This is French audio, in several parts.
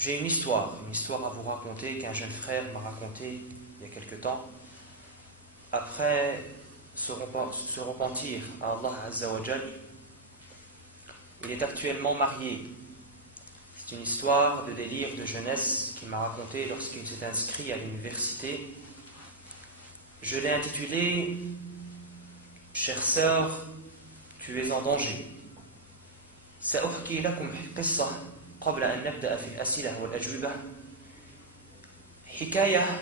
J'ai une histoire à vous raconter qu'un jeune frère m'a raconté il y a quelque temps. Après se repentir à Allah Azza wa Jal, il est actuellement marié. C'est une histoire de délire de jeunesse qu'il m'a raconté lorsqu'il s'est inscrit à l'université. Je l'ai intitulé « Chère sœur, tu es en danger ». سأحكي لكم قصة قبل أن نبدأ في الأسئلة والأجوبة. حكاية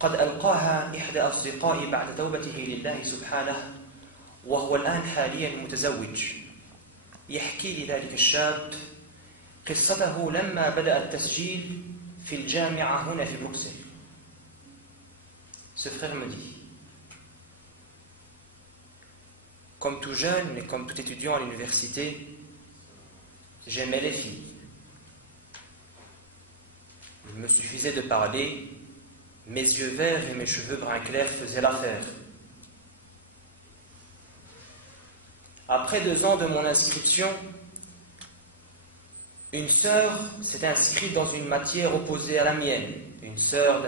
قد ألقاها إحدى أصدقائي بعد توبته لله سبحانه، وهو الآن حاليا متزوج. يحكي لي ذلك الشاب قصته لما بدأ التسجيل في الجامعة هنا في بروكسل. Ce frère me dit: comme tout jeune et comme tout étudiant à l'université, j'aimais les filles. Il me suffisait de parler, mes yeux verts et mes cheveux brun clair faisaient l'affaire. Après 2 ans de mon inscription, une sœur s'est inscrite dans une matière opposée à la mienne, une sœur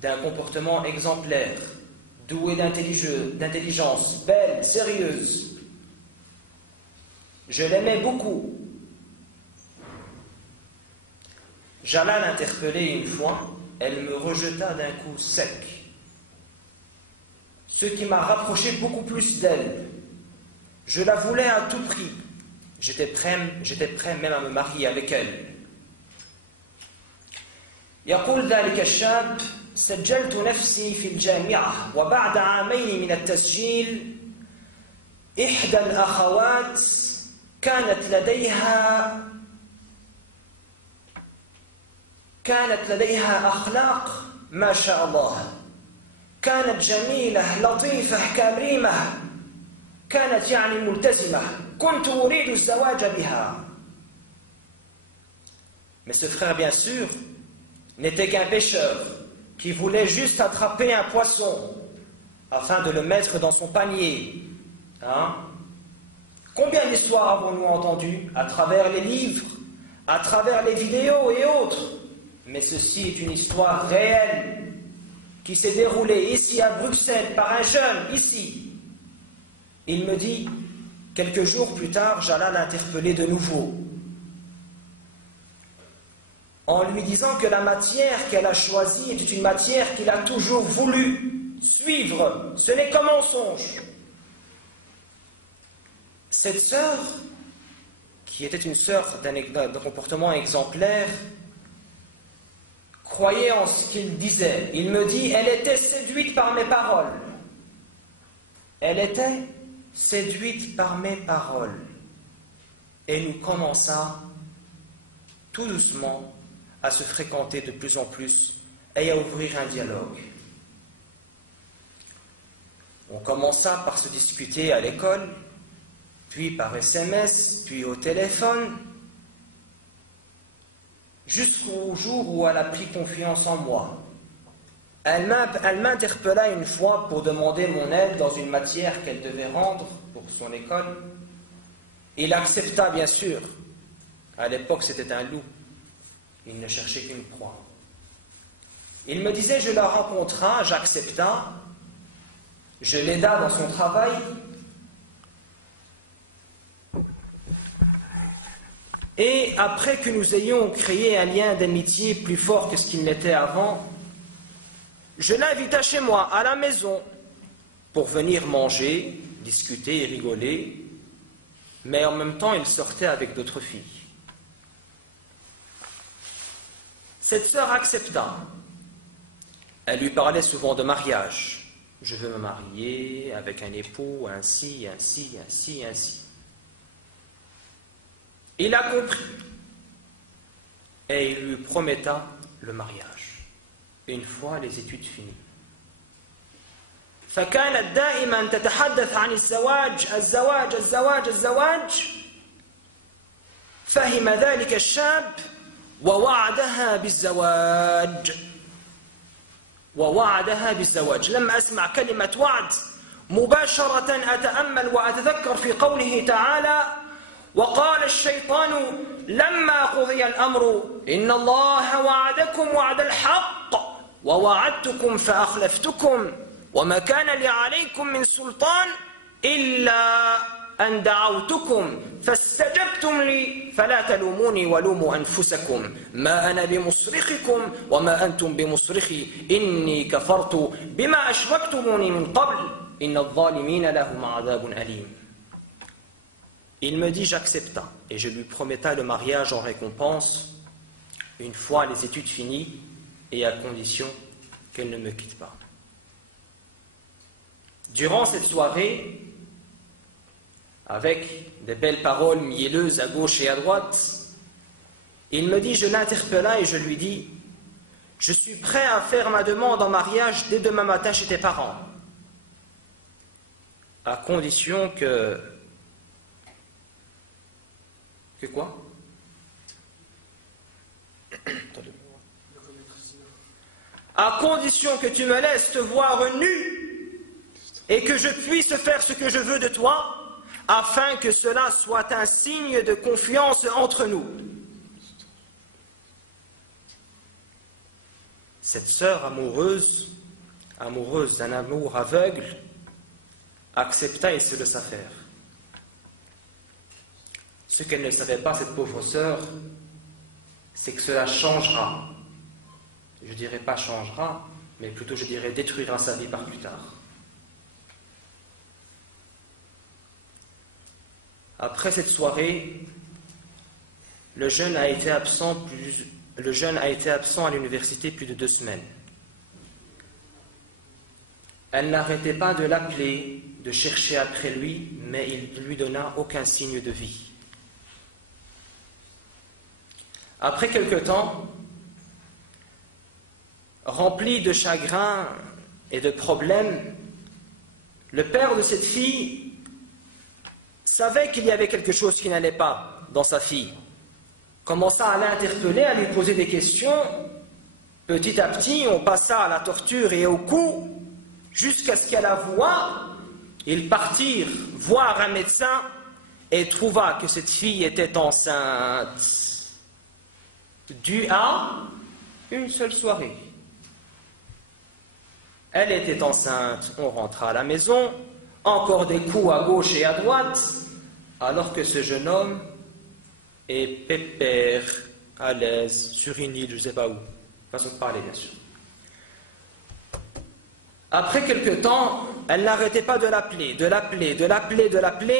d'un comportement exemplaire, douée d'intelligence, belle, sérieuse. Je l'aimais beaucoup. J'alla l'interpeller une fois, elle me rejeta d'un coup sec, ce qui m'a rapproché beaucoup plus d'elle. Je la voulais à tout prix. J'étais prêt même à me marier avec elle. يقول ذلك الشاب: سجلت نفسي في الجامعة، وبعد 2 عام من التسجيل إحدى الأخوات كانت لديها أخلاق ما شاء الله، كانت جميلة لطيفة كريمة، كانت يعني ملتزمة، كنت أريد الزواج بها. Mais ce frère, bien sûr, n'était qu'un pêcheur qui voulait juste attraper un poisson afin de le mettre dans son panier. Combien d'histoires avons-nous entendues à travers les livres, à travers les vidéos et autres? Mais ceci est une histoire réelle qui s'est déroulée ici à Bruxelles par un jeune, ici. Il me dit, quelques jours plus tard, j'alla l'interpeller de nouveau, en lui disant que la matière qu'elle a choisie était une matière qu'il a toujours voulu suivre. Ce n'est qu'un mensonge. Cette sœur, qui était une sœur d'un comportement exemplaire, croyait en ce qu'il disait. Il me dit, elle était séduite par mes paroles. Elle était séduite par mes paroles. Et nous commença tout doucement à se fréquenter de plus en plus et à ouvrir un dialogue. On commença par se discuter à l'école, puis par SMS, puis au téléphone, jusqu'au jour où elle a pris confiance en moi. Elle m'interpella une fois pour demander mon aide dans une matière qu'elle devait rendre pour son école. Il accepta, bien sûr. À l'époque, c'était un loup. Il ne cherchait qu'une proie. Il me disait, je la rencontra, j'accepta, je l'aida dans son travail. Et après que nous ayons créé un lien d'amitié plus fort que ce qu'il n'était avant, je l'invita chez moi, à la maison, pour venir manger, discuter et rigoler, mais en même temps, il sortait avec d'autres filles. Cette sœur accepta. Elle lui parlait souvent de mariage. Je veux me marier avec un époux, ainsi, ainsi, ainsi, ainsi. Il a compris. Et il lui prometta le mariage, une fois les études finies. فكانت دائما تتحدث عن الزواج الزواج الزواج الزواج. فهم ذلك الشاب ووعدها بالزواج. لما أسمع كلمة وعد مباشرة أتأمل وأتذكر في قوله تعالى: وقال الشيطان لما قضي الأمر إن الله وعدكم وعد الحق ووعدتكم فأخلفتكم وما كان لي عليكم من سلطان إلا أن دعوتكم فاستجبتم لي فلا تلوموني ولوموا أنفسكم ما أنا بمصرخكم وما أنتم بمصرخي إني كفرت بما أشركتموني من قبل إن الظالمين لهم عذاب أليم. Il me dit j'accepta et je lui promettai le mariage en récompense une fois les études finies et à condition qu'elle ne me quitte pas. Durant cette soirée, avec des belles paroles mielleuses à gauche et à droite, il me dit, je l'interpella et je lui dis, je suis prêt à faire ma demande en mariage dès demain matin chez tes parents, à condition que quoi? À condition que tu me laisses te voir nu et que je puisse faire ce que je veux de toi, afin que cela soit un signe de confiance entre nous. Cette sœur amoureuse d'un amour aveugle, accepta et se laissa faire. Ce qu'elle ne savait pas, cette pauvre sœur, c'est que cela changera. Je dirais pas changera, mais plutôt je dirais détruira sa vie par plus tard. Après cette soirée, le jeune a été absent à l'université plus de 2 semaines. Elle n'arrêtait pas de l'appeler, de chercher après lui, mais il ne lui donna aucun signe de vie. Après quelque temps, rempli de chagrin et de problèmes, le père de cette fille savait qu'il y avait quelque chose qui n'allait pas dans sa fille. Commença à l'interpeller, à lui poser des questions. Petit à petit, on passa à la torture et au coup, jusqu'à ce qu'elle avoua. Ils partirent voir un médecin et trouva que cette fille était enceinte, due à une seule soirée. Elle était enceinte, on rentra à la maison, encore des coups à gauche et à droite, alors que ce jeune homme est pépère, à l'aise, sur une île, je ne sais pas où. Façon de parler, bien sûr. Après quelque temps, elle n'arrêtait pas de l'appeler,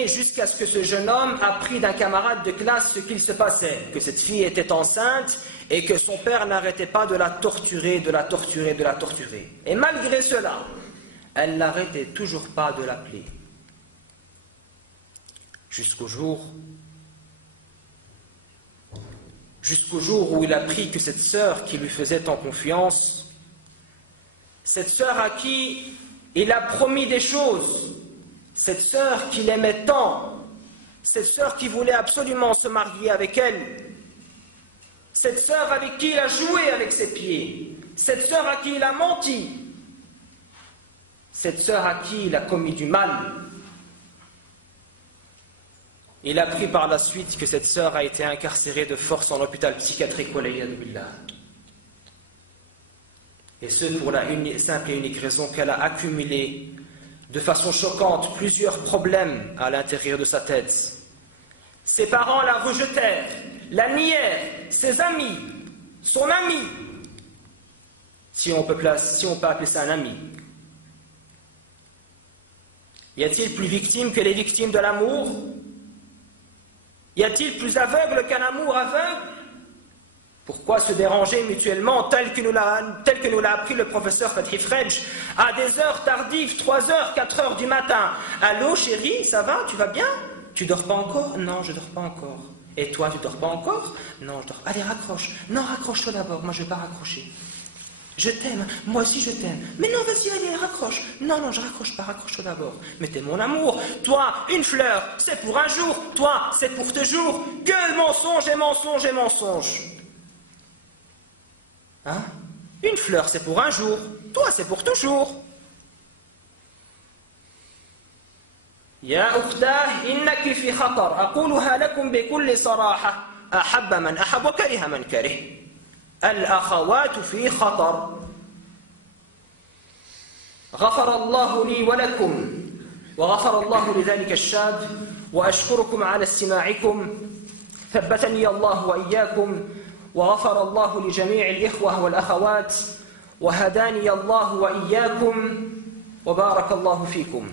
jusqu'à ce que ce jeune homme apprit d'un camarade de classe ce qu'il se passait, que cette fille était enceinte et que son père n'arrêtait pas de la torturer. Et malgré cela, elle n'arrêtait toujours pas de l'appeler. Jusqu'au jour où il apprit que cette sœur qui lui faisait tant confiance, cette sœur à qui il a promis des choses, cette sœur qu'il aimait tant, cette sœur qui voulait absolument se marier avec elle, cette sœur avec qui il a joué avec ses pieds, cette sœur à qui il a menti, cette sœur à qui il a commis du mal. Il a appris par la suite que cette sœur a été incarcérée de force en hôpital psychiatrique, wala'iyadu billah. Et ce pour la simple et unique raison qu'elle a accumulé de façon choquante plusieurs problèmes à l'intérieur de sa tête. Ses parents la rejetèrent, la nièrent, ses amis, son ami, si on peut appeler ça un ami. Y a-t-il plus victime que les victimes de l'amour? Y a-t-il plus aveugle qu'un amour aveugle? Pourquoi se déranger mutuellement tel que nous l'a appris le professeur Fathi Fredj à des heures tardives, 3h, 4h du matin? Allô chérie, ça va? Tu vas bien? Tu dors pas encore? Non, je dors pas encore. Et toi, tu dors pas encore? Non, je dors. Allez, raccroche. Non, raccroche-toi d'abord, moi je vais pas raccrocher. Je t'aime, moi aussi je t'aime. Mais non, vas-y, allez, raccroche. Non, je raccroche pas, raccroche-toi d'abord. Mais t'es mon amour. Toi, une fleur, c'est pour un jour. Toi, c'est pour toujours. Que mensonge et mensonge et mensonge. Hein? Une fleur, c'est pour un jour. Toi, c'est pour toujours. يا أختاه إنك في خطر، أقولها لكم بكل صراحة، أحب من أحب وكره من كره، الأخوات في خطر. غفر الله لي ولكم وغفر الله لذلك الشاب، وأشكركم على استماعكم، ثبتني الله وإياكم، وغفر الله لجميع الإخوة والأخوات، وهداني الله وإياكم، وبارك الله فيكم.